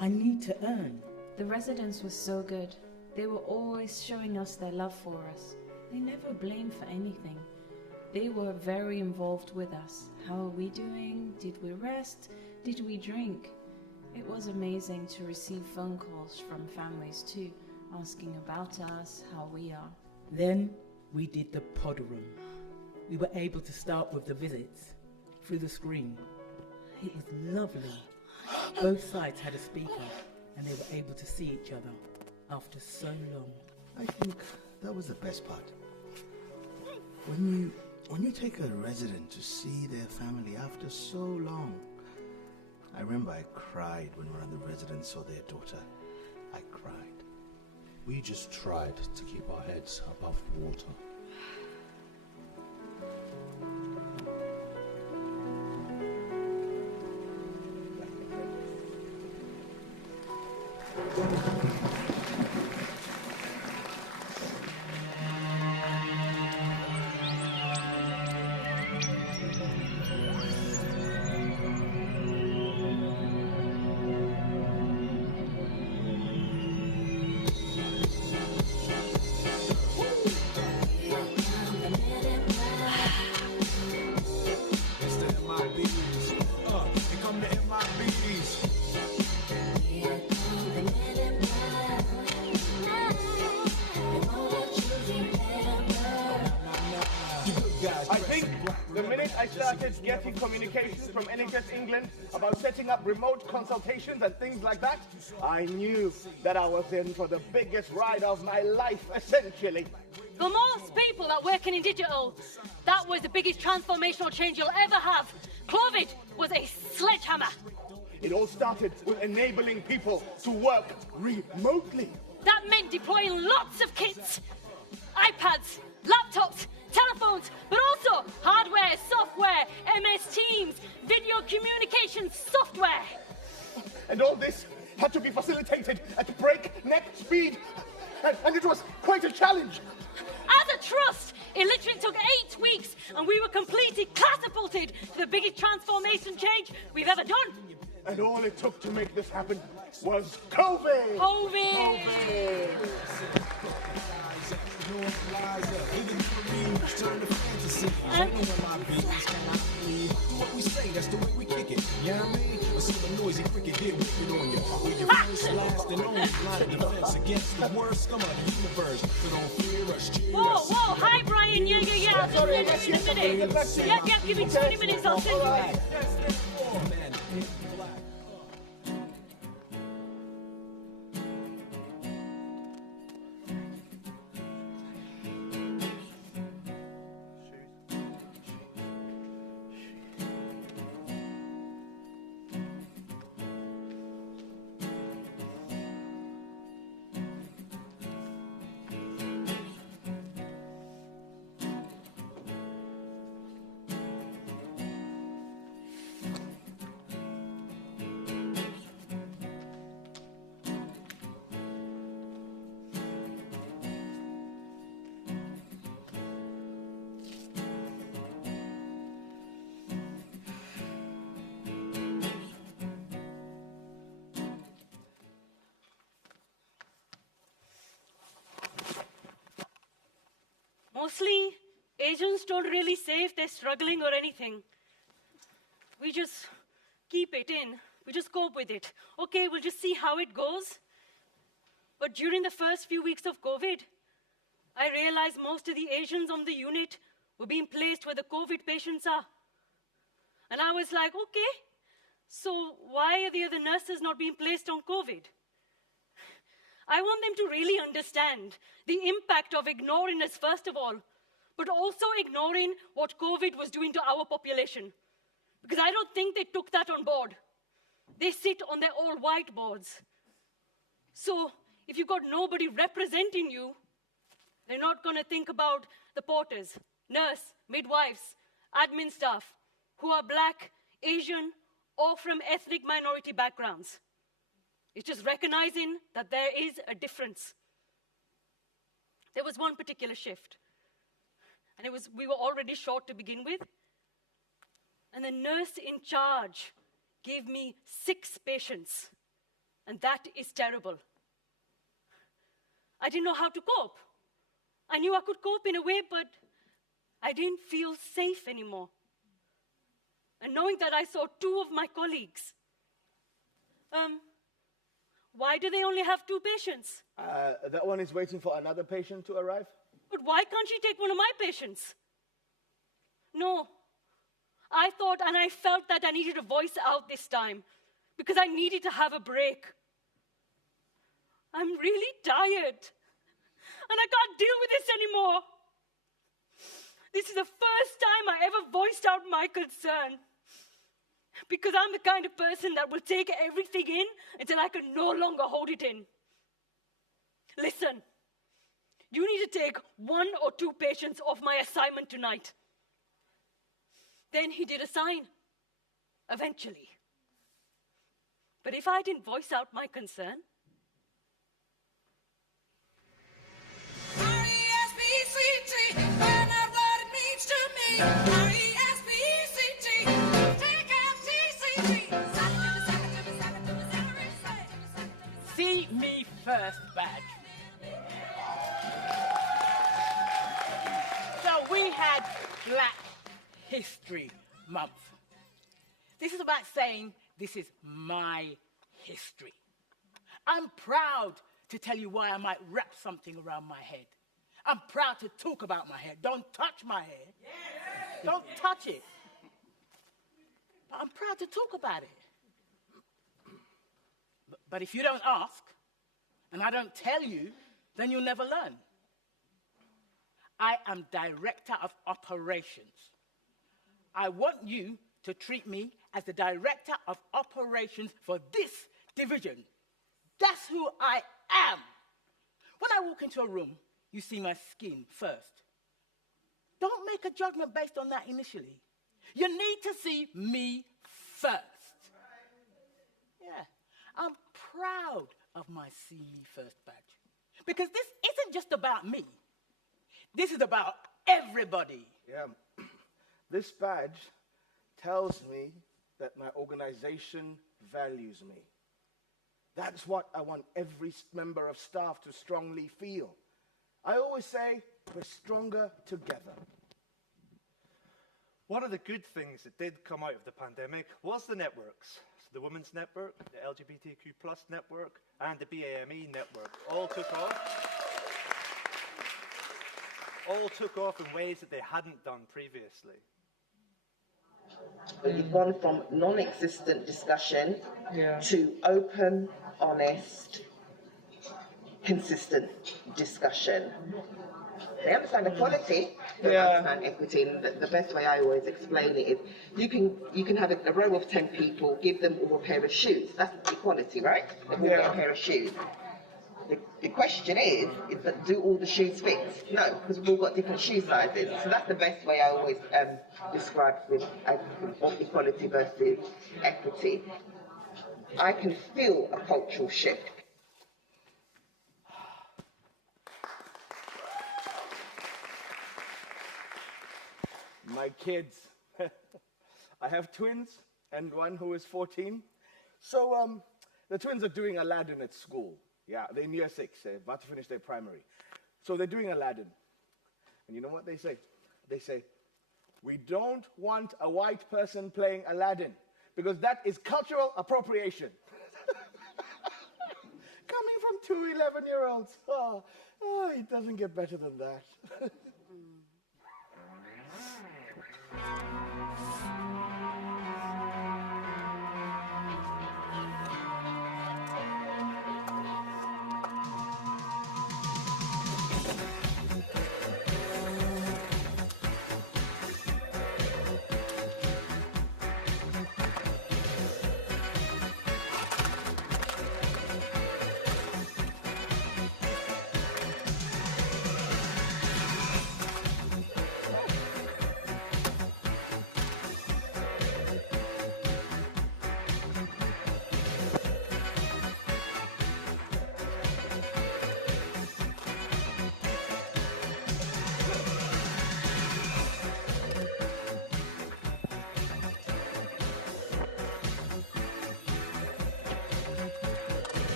I need to earn. The residents were so good. They were always showing us their love for us. They never blamed for anything. They were very involved with us. How are we doing? Did we rest? Did we drink? It was amazing to receive phone calls from families too, asking about us, how we are. Then we did the pod room. We were able to start with the visits through the screen. It was lovely. Both sides had a speaker and they were able to see each other after so long. I think that was the best part. When you take a resident to see their family after so long. I remember I cried when one of the residents saw their daughter. I cried. We just tried to keep our heads above water. Getting communications from NHS England about setting up remote consultations and things like that, I knew that I was in for the biggest ride of my life, essentially. For most people that working in digital, that was the biggest transformational change you'll ever have. COVID was a sledgehammer. It all started with enabling people to work remotely. That meant deploying lots of kits, iPads, laptops, telephones, but also hardware, software, MS Teams, video communication software. And all this had to be facilitated at breakneck speed, and it was quite a challenge. As a trust, it literally took 8 weeks, and we were completely catapulted to the biggest transformation change we've ever done. And all it took to make this happen was COVID. COVID. Turn to fantasy. I know when my beats cannot leave. Do what we say, that's the way we kick it. You know what I mean? I see the noisy cricket get wicked on you. With your first, last, and only line of defense against the worst scum of the universe. So don't fear us, cheer us. Whoa, hi Brian, yeah, I'll just send you in a minute. Yep, give me 20 minutes, I'll send you in. Mostly, agents don't really say if they're struggling or anything. We just keep it in. We just cope with it. Okay, we'll just see how it goes. But during the first few weeks of COVID, I realized most of the Asians on the unit were being placed where the COVID patients are. And I was like, okay, so why are the other nurses not being placed on COVID? I want them to really understand the impact of ignoring us, first of all, but also ignoring what COVID was doing to our population. Because I don't think they took that on board. They sit on their all whiteboards. So if you've got nobody representing you, they're not going to think about the porters, nurse, midwives, admin staff, who are Black, Asian, or from ethnic minority backgrounds. It's just recognizing that there is a difference. There was one particular shift, and we were already short to begin with, and the nurse in charge gave me 6 patients, and that is terrible. I didn't know how to cope. I knew I could cope in a way, but I didn't feel safe anymore. And knowing that I saw 2 of my colleagues, why do they only have 2 patients? That one is waiting for another patient to arrive. But why can't she take one of my patients? No. I thought and I felt that I needed a voice out this time because I needed to have a break. I'm really tired and I can't deal with this anymore. This is the first time I ever voiced out my concern because I'm the kind of person that will take everything in until I can no longer hold it in. Listen, you need to take 1 or 2 patients off my assignment tonight. Then he did a sign, eventually. But if I didn't voice out my concern, R-E-S-P-C-T, find out what it means to me. R-E-S-P-C-T, take out T-C-T. See me first badge. So we had Black History Month. This is about saying this is my history. I'm proud to tell you why I might wrap something around my head. I'm proud to talk about my hair. Don't touch my hair. Yes. Don't touch it. But I'm proud to talk about it. But if you don't ask, and I don't tell you, then you'll never learn. I am Director of Operations. I want you to treat me as the Director of Operations for this division. That's who I am. When I walk into a room, you see my skin first. Don't make a judgment based on that initially. You need to see me first. Yeah, I'm proud of my See Me First badge. Because this isn't just about me. This is about everybody. Yeah. This badge tells me that my organization values me. That's what I want every member of staff to strongly feel. I always say, we're stronger together. One of the good things that did come out of the pandemic was the networks. So the Women's Network, the LGBTQ+ network, and the BAME network all took off. All took off in ways that they hadn't done previously. But you've gone from non-existent discussion to open, honest, consistent discussion. They understand equality, they understand equity, and the best way I always explain it is you can have a row of 10 people, give them all a pair of shoes. That's equality, right? They've all got a pair of shoes. The question is that do all the shoes fit? No, because we've all got different shoe sizes. So that's the best way I always describe with equality versus equity. I can feel a cultural shift. My kids. I have twins and one who is 14. So the twins are doing Aladdin at school. Yeah, they're in year 6, they're about to finish their primary. So they're doing Aladdin. And you know what they say? They say, we don't want a white person playing Aladdin because that is cultural appropriation. Coming from 2 11-year-olds. Oh, it doesn't get better than that.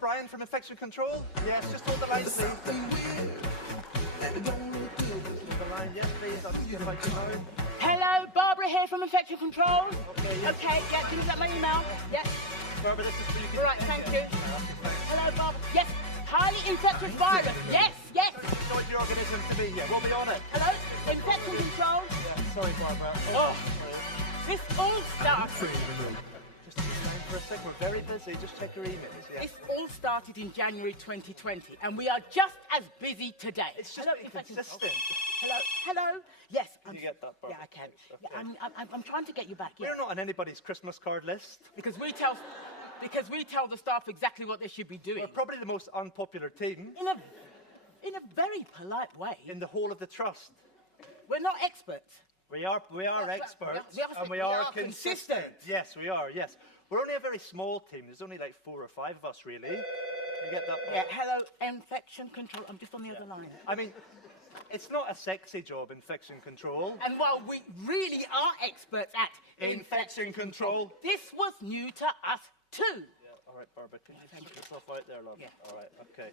Brian from Infection Control? Yes, just hold the line, please. Hold the line, yes, please. I'll see if I can know. Hello, Barbara here from Infection Control. Okay, yes. Okay, yeah, can you get my email? Yes. Barbara, this is for you. All right, thank you. Hello, Barbara. Yes, highly infectious virus. Yes, yes. Join your organism to be here. We'll be on it. Hello, Infection Control. Yeah, sorry, Barbara. Oh, this all starts. For a sec, we're very busy. Just check your emails. Yeah. This all started in January 2020, and we are just as busy today. It's just being consistent. Hello, hello. Yes. Can you get that, Barbara? Yeah, I can. Okay. Yeah, I'm trying to get you back. Yeah. We're not on anybody's Christmas card list. Because we tell the staff exactly what they should be doing. We're probably the most unpopular team. In a very polite way. In the whole of the trust. We're not experts. We are experts, and we are consistent. Yes, we are. Yes. We're only a very small team. There's only like 4 or 5 of us, really. You get that? Yeah, hello, Infection Control. I'm just on the other line. I mean, it's not a sexy job, Infection Control. And while we really are experts at Infection Control, this was new to us too. Yeah, all right, Barbara, can you keep yourself out there, love? Yeah. All right, okay.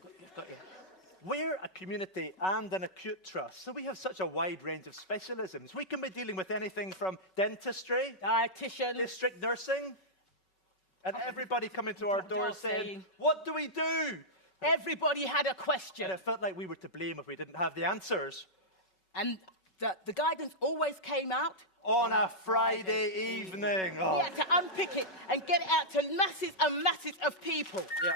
We're a community and an acute trust, so we have such a wide range of specialisms. We can be dealing with anything from dentistry, dietitian, district nursing, and everybody coming to our door saying, what do we do? Everybody had a question. And it felt like we were to blame if we didn't have the answers. And the guidance always came out on a Friday evening. Oh. We had to unpick it and get it out to masses and masses of people. Yeah.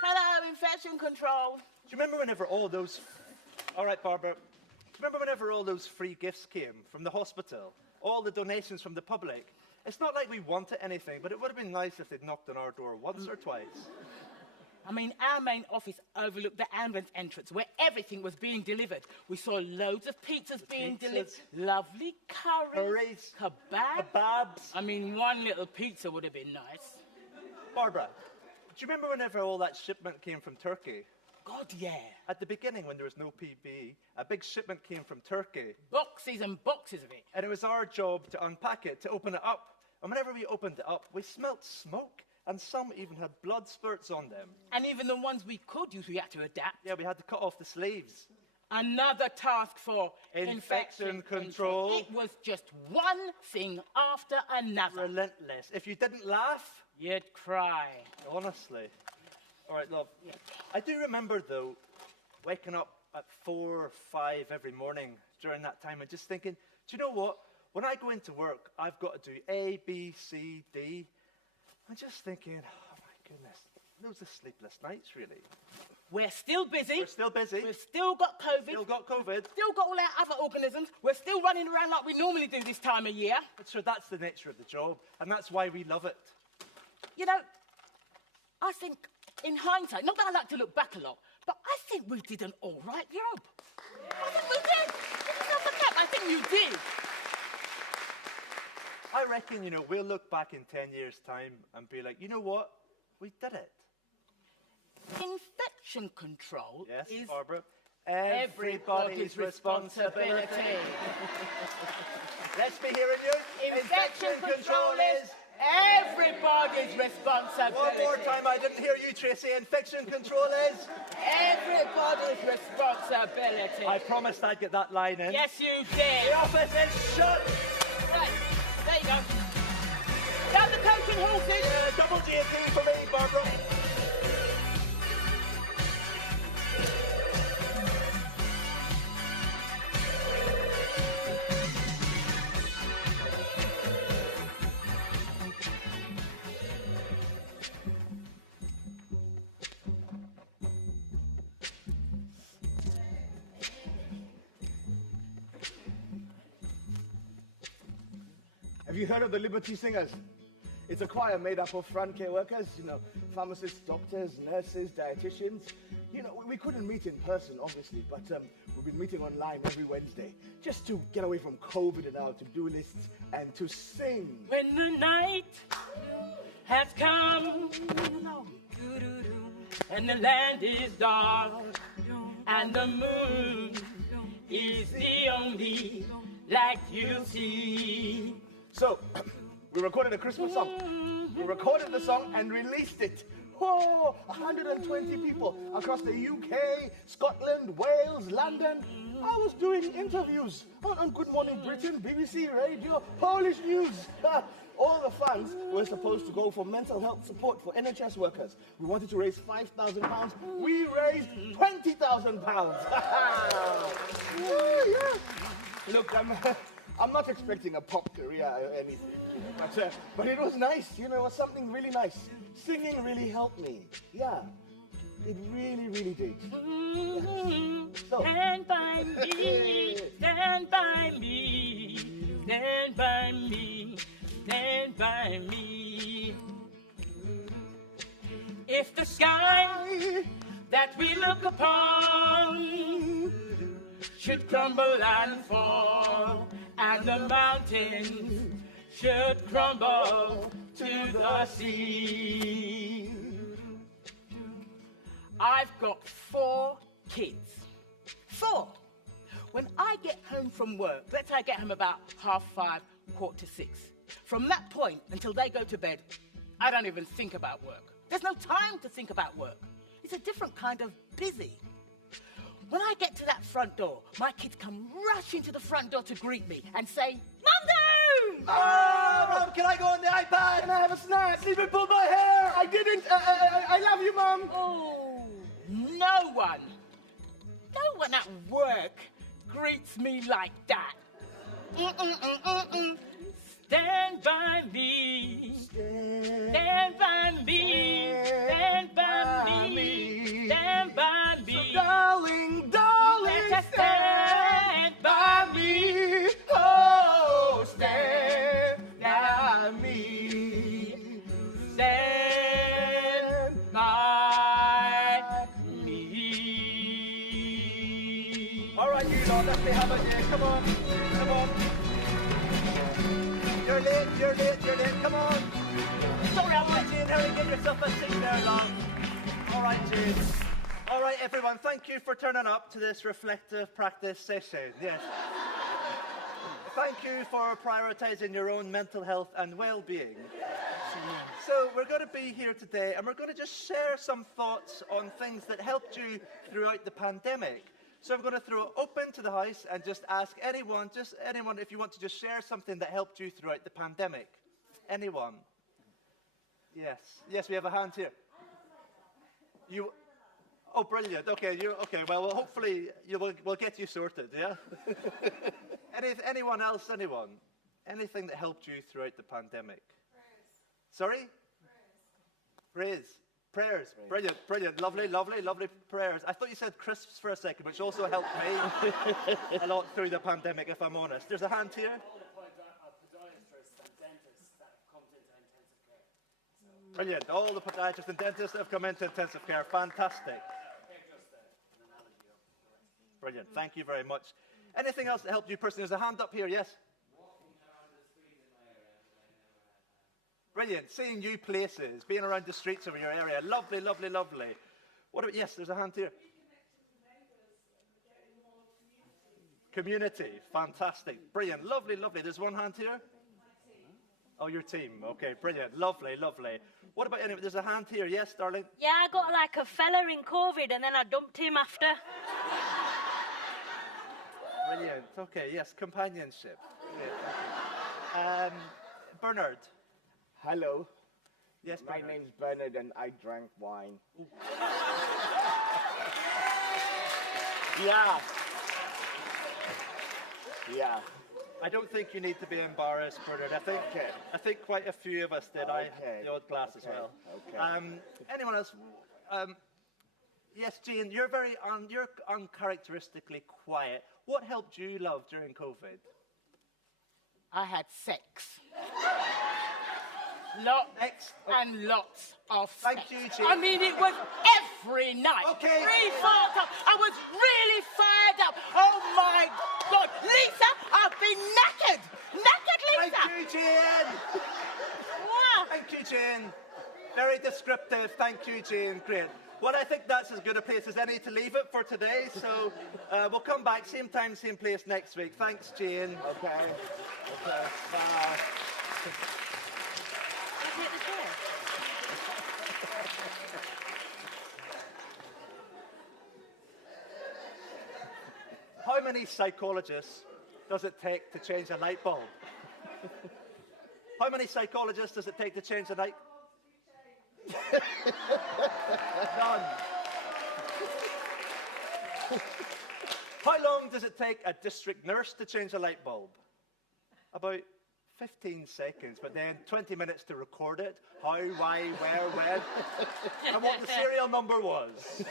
Hello, Infection Control. Do you remember whenever all those... All right, Barbara. Do you remember whenever all those free gifts came from the hospital? All the donations from the public? It's not like we wanted anything, but it would have been nice if they'd knocked on our door once or twice. I mean, our main office overlooked the ambulance entrance where everything was being delivered. We saw loads of pizzas being delivered, lovely curries, kebabs. I mean, one little pizza would have been nice. Barbara, do you remember whenever all that shipment came from Turkey? God, yeah. At the beginning, when there was no PPE, a big shipment came from Turkey. Boxes and boxes of it. And it was our job to unpack it, to open it up. And whenever we opened it up, we smelt smoke. And some even had blood spurts on them. And even the ones we could use, we had to adapt. Yeah, we had to cut off the sleeves. Another task for Infection Control. It was just one thing after another. Relentless. If you didn't laugh, you'd cry. Honestly. All right, love. Yeah. I do remember, though, waking up at 4 or 5 every morning during that time and just thinking, do you know what? When I go into work, I've got to do A, B, C, D. I'm just thinking, oh my goodness, those are sleepless nights, really. We're still busy. We're still busy. We've still got COVID. Still got COVID. Still got all our other organisms. We're still running around like we normally do this time of year. But sure, that's the nature of the job, and that's why we love it. You know, I think, in hindsight, not that I like to look back a lot, but I think we did an all right job. I think we did. I think you did. I reckon, you know, we'll look back in 10 years' time and be like, you know what? We did it. Infection Control is... Barbara. Everybody's responsibility. Let's be hearing you. Infection Control is Everybody's responsibility. One more time, I didn't hear you, Tracy. Infection control is? Everybody's responsibility. I promised I'd get that line in. Yes, you did. The office is shut. Right, there you go. Down the coach and horses. Yeah, double GP for me, Barbara. Have you heard of the Liberty Singers? It's a choir made up of front care workers, pharmacists, doctors, nurses, dietitians. We couldn't meet in person, obviously, but we've been meeting online every Wednesday just to get away from COVID and our to-do lists and to sing. When the night has come and the land is dark and the moon is the only light you see. So, we recorded a Christmas song. We recorded the song and released it. 120 people across the UK, Scotland, Wales, London. I was doing interviews on Good Morning Britain, BBC Radio, Polish News. All the funds were supposed to go for mental health support for NHS workers. We wanted to raise £5,000. We raised £20,000. Yeah. Look, I'm not expecting a pop career or anything, but it was nice. It was something really nice. Singing really helped me. Yeah, it really, really did. So. Stand by me, stand by me, stand by me, stand by me. If the sky that we look upon should crumble and fall, and the mountains should crumble to the sea. I've got 4 kids. 4. When I get home from work, let's say I get home about 5:30, 5:45. From that point until they go to bed, I don't even think about work. There's no time to think about work. It's a different kind of busy. When I get to that front door, my kids come rushing to the front door to greet me and say, Mum! Oh, Mum, can I go on the iPad? Can I have a snack? Even pull my hair. I didn't. I love you, Mum. Oh, no one at work greets me like that. Stand by me. Stand by me. Stand by me. Stand by me. So darling, let us stand by me. Oh, stand by me. Stand by me. All right, you lot, let me have it here. Come on, come on. You're late. Come on. Sorry, I'm late, Jane. Hurry, get yourself a seat there, love. All right, Jane. All right, everyone, thank you for turning up to this reflective practice session. Yes. Thank you for prioritising your own mental health and well-being. So we're going to be here today and we're going to just share some thoughts on things that helped you throughout the pandemic. So I'm going to throw it open to the house and just ask anyone, if you want to just share something that helped you throughout the pandemic. Anyone? Yes, we have a hand here. You... Oh, brilliant. Okay, okay. Well, hopefully we'll get you sorted. Yeah. Anyone else? Anyone? Anything that helped you throughout the pandemic? Prayers. Sorry. Prayers. Brilliant. Lovely prayers. I thought you said crisps for a second, which also helped me a lot through the pandemic, if I'm honest. There's a hand here. Brilliant. All the podiatrists and dentists have come into intensive care. Fantastic. Brilliant. Thank you very much. Anything else that helped you personally? There's a hand up here, yes? Brilliant. Seeing new places, being around the streets of your area. Lovely. What about, yes, there's a hand here. Community. Fantastic. Brilliant. Lovely. There's one hand here. Oh, your team. Okay, brilliant. Lovely, lovely. What about anyone? There's a hand here. Yes, darling? Yeah, I got like a fella in COVID and then I dumped him after. Brilliant. Okay, yes, companionship. Yeah, Bernard. Hello. Yes, My name's Bernard and I drank wine. Yeah. Yeah. I don't think you need to be embarrassed, Bernard. I think quite a few of us did. I had the odd glass as well. Okay. Anyone else? Yes, Jean, you're you're uncharacteristically quiet. What helped you, love, during COVID? I had sex. Lots and lots of sex. Thank you, Jean. I mean, it was every night. Okay. 3, 4 times. I was really fired up. Oh, my God. Lisa, I've been knackered. Knackered, Lisa. Thank you, Jean. Wow. Thank you, Jean. Very descriptive. Thank you, Jean. Great. Well, I think that's as good a place as any to leave it for today. So we'll come back same time, same place next week. Thanks, Jean. Okay. Bye. How many psychologists does it take to change a light bulb? How many psychologists does it take to change a light? None. How long does it take a district nurse to change a light bulb? About 15 seconds, but then 20 minutes to record it. How, why, where, when, and what the serial number was.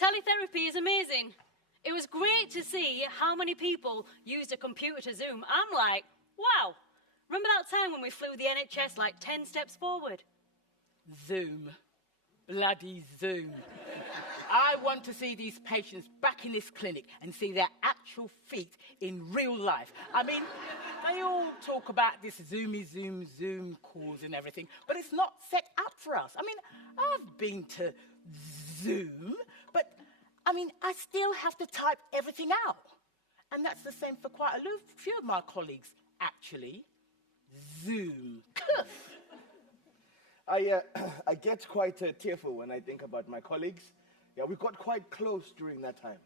Teletherapy is amazing. It was great to see how many people used a computer to Zoom. I'm like, wow. Remember that time when we flew the NHS like 10 steps forward? Zoom. Bloody Zoom. I want to see these patients back in this clinic and see their actual feet in real life. I mean, they all talk about this Zoom calls and everything, but it's not set up for us. I mean, I've been to Zoom, but, I mean, I still have to type everything out. And that's the same for quite a few of my colleagues, actually. Zoom. I get quite tearful when I think about my colleagues. Yeah, we got quite close during that time.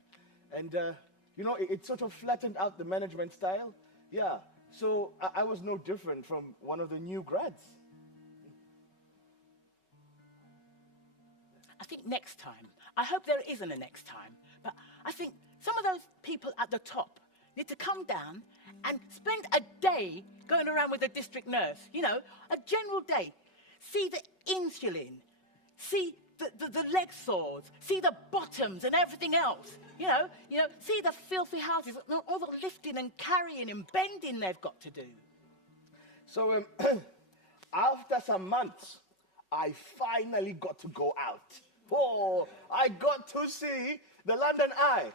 And, you know, it sort of flattened out the management style. Yeah, so I was no different from one of the new grads. I think next time, I hope there isn't a next time, but I think some of those people at the top need to come down and spend a day going around with a district nurse, you know, a general day. See the insulin, see the leg sores, see the bottoms and everything else, you know, see the filthy houses, all the lifting and carrying and bending they've got to do. So after some months, I finally got to go out. Oh, I got to see the London Eye.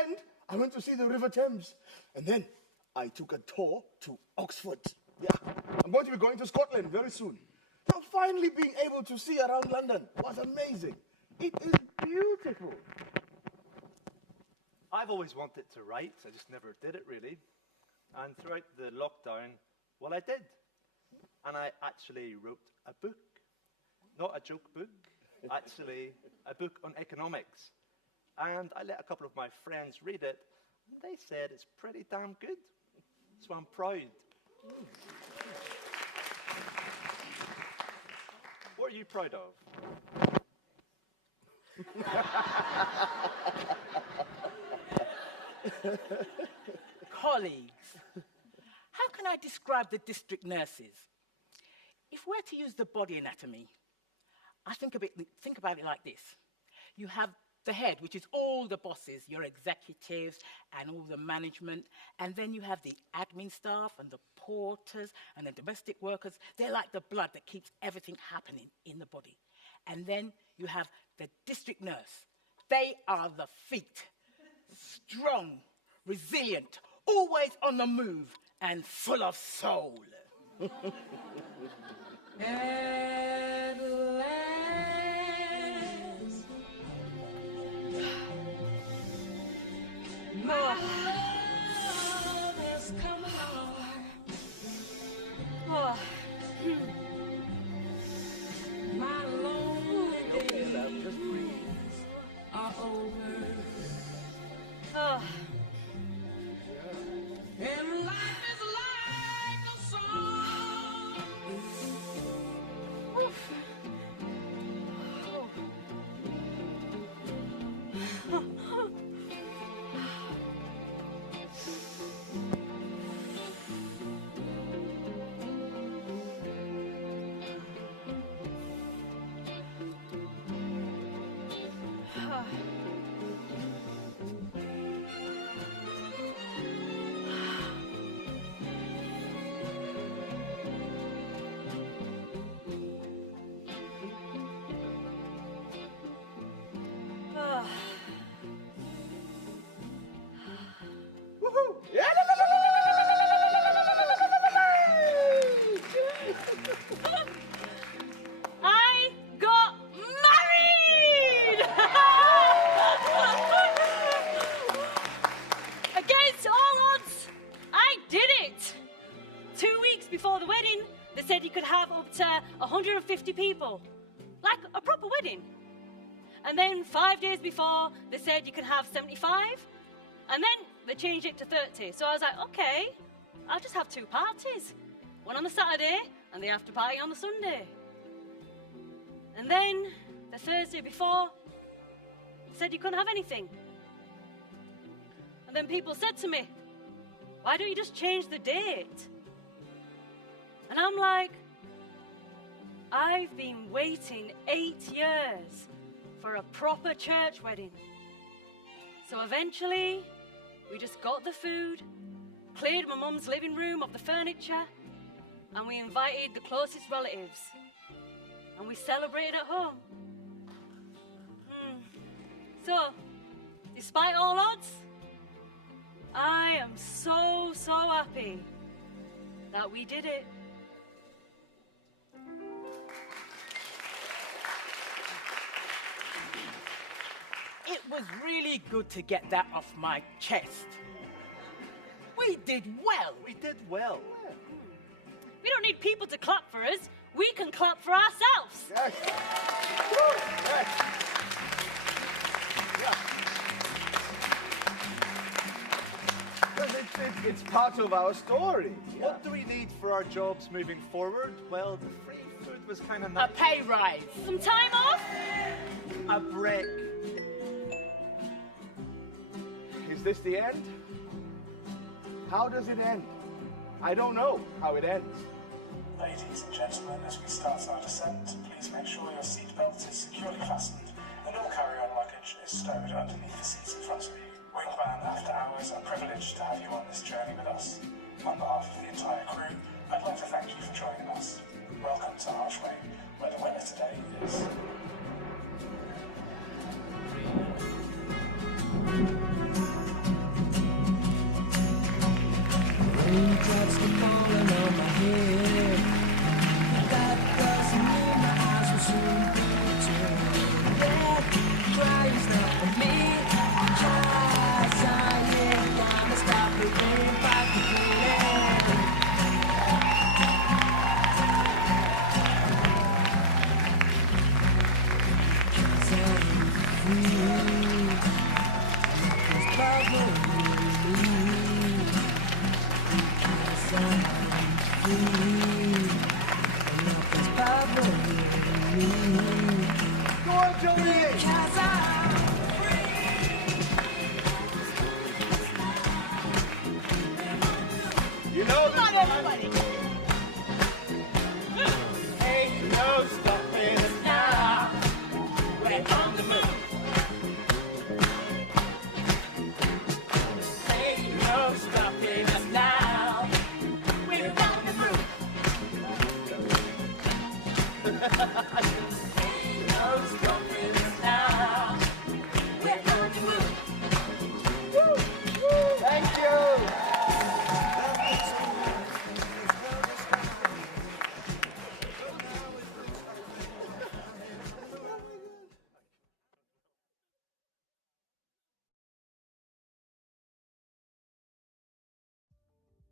And I went to see the River Thames. And then I took a tour to Oxford. Yeah, I'm going to be going to Scotland very soon. Now, finally being able to see around London was amazing. It is beautiful. I've always wanted to write. I just never did it, really. And throughout the lockdown, well, I did. And I actually wrote a book. Not a joke book, actually a book on economics. And I let a couple of my friends read it, and they said it's pretty damn good. So I'm proud. What are you proud of? Colleagues, how can I describe the district nurses? If we're to use the body anatomy, I think about it like this. You have the head, which is all the bosses, your executives and all the management, and then you have the admin staff and the porters and the domestic workers. They're like the blood that keeps everything happening in the body. And then you have the district nurse. They are the feet. Strong, resilient, always on the move, and full of soul. At last. My Oh. And life is like a song. Oof. Woohoo! Yeah! I got married! Against all odds, I did it! 2 weeks before the wedding, they said you could have up to 150 people. Like a proper wedding. And then 5 days before, they said you can have 75. And then they changed it to 30. So I was like, okay, I'll just have 2 parties. One on the Saturday and the after party on the Sunday. And then the Thursday before, they said you couldn't have anything. And then people said to me, why don't you just change the date? And I'm like, I've been waiting 8 years for a proper church wedding. So eventually, we just got the food, cleared my mum's living room of the furniture, and we invited the closest relatives. And we celebrated at home. So, despite all odds, I am so happy that we did it. It was really good to get that off my chest. We did well. We did well. We don't need people to clap for us. We can clap for ourselves. Yes. Woo! Yes. Yeah. It's part of our story. Yeah. What do we need for our jobs moving forward? Well, the free food was kind of nice. A pay rise. Some time off? A break. Is this the end? How does it end? I don't know how it ends. Ladies and gentlemen, as we start our descent, please make sure your seatbelt is securely fastened and all carry-on luggage is stowed underneath the seats in front of you. Wingman After Hours are privileged to have you on this journey with us. On behalf of the entire crew, I'd like to thank you for joining us. Welcome to Archway, where the winner today is... Raindrops keep falling on my head. That doesn't mean my eyes will soon be turned. That crying's not for me. Cause I ain't gonna stop the rain by the Cause I'm free. Cause love Go on, Johnny! You know this. Come on, everybody.